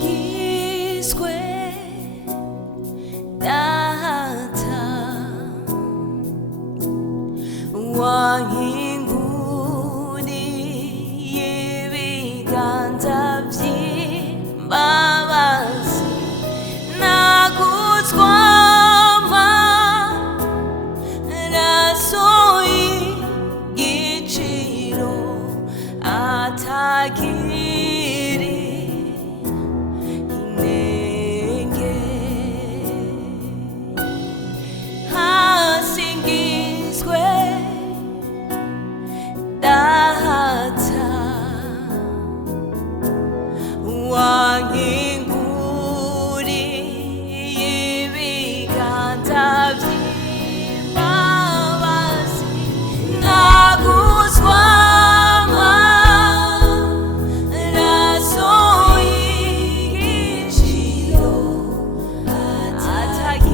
Singizwe data wahinguriye ibiganza by'imbabazi naguzwa amaraso y'igiciro atagira data wahinguriye ibiganza by'imbabazi naguzwa amaraso y'igiciro atagira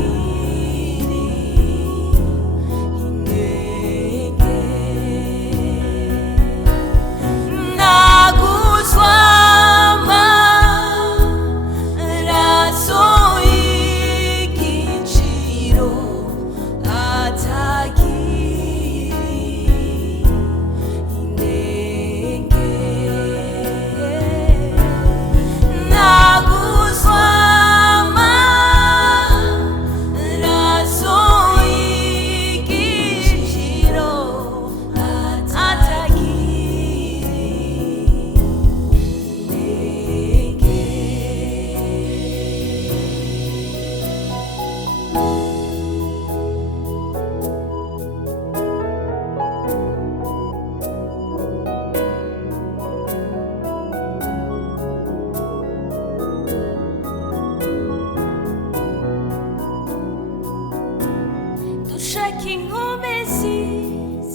dushaka inkomezi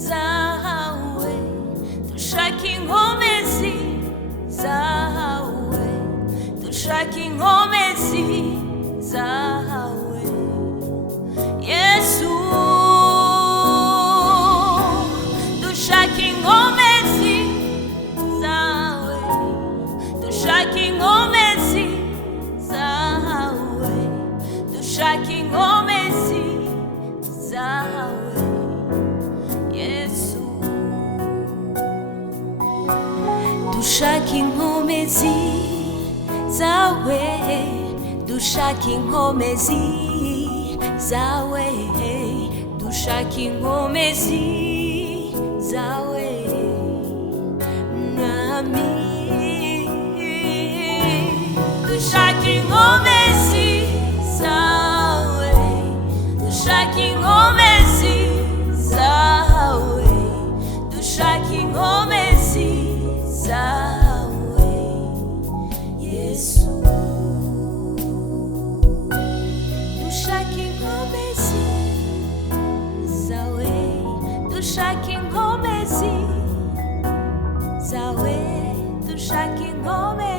zawe, dushaka inkomezi zawe, dushaka inkomezi zawe, Yesu. Dushaka inkomezi zawe, dushaka inkomezi zawe, dushaka inkomezi zawe, Yesu. Dushaka inkomezi zawe, dushaka inkomezi zawe, dushaka inkomezi zawe, mwami. Dushaka inkomezi zawe, dushaka inkomezi zawe, dushaka inkomezi zawe, Yesu. Dushaka inkomezi zawe, dushaka inkomezi zawe, dushaka inkomezi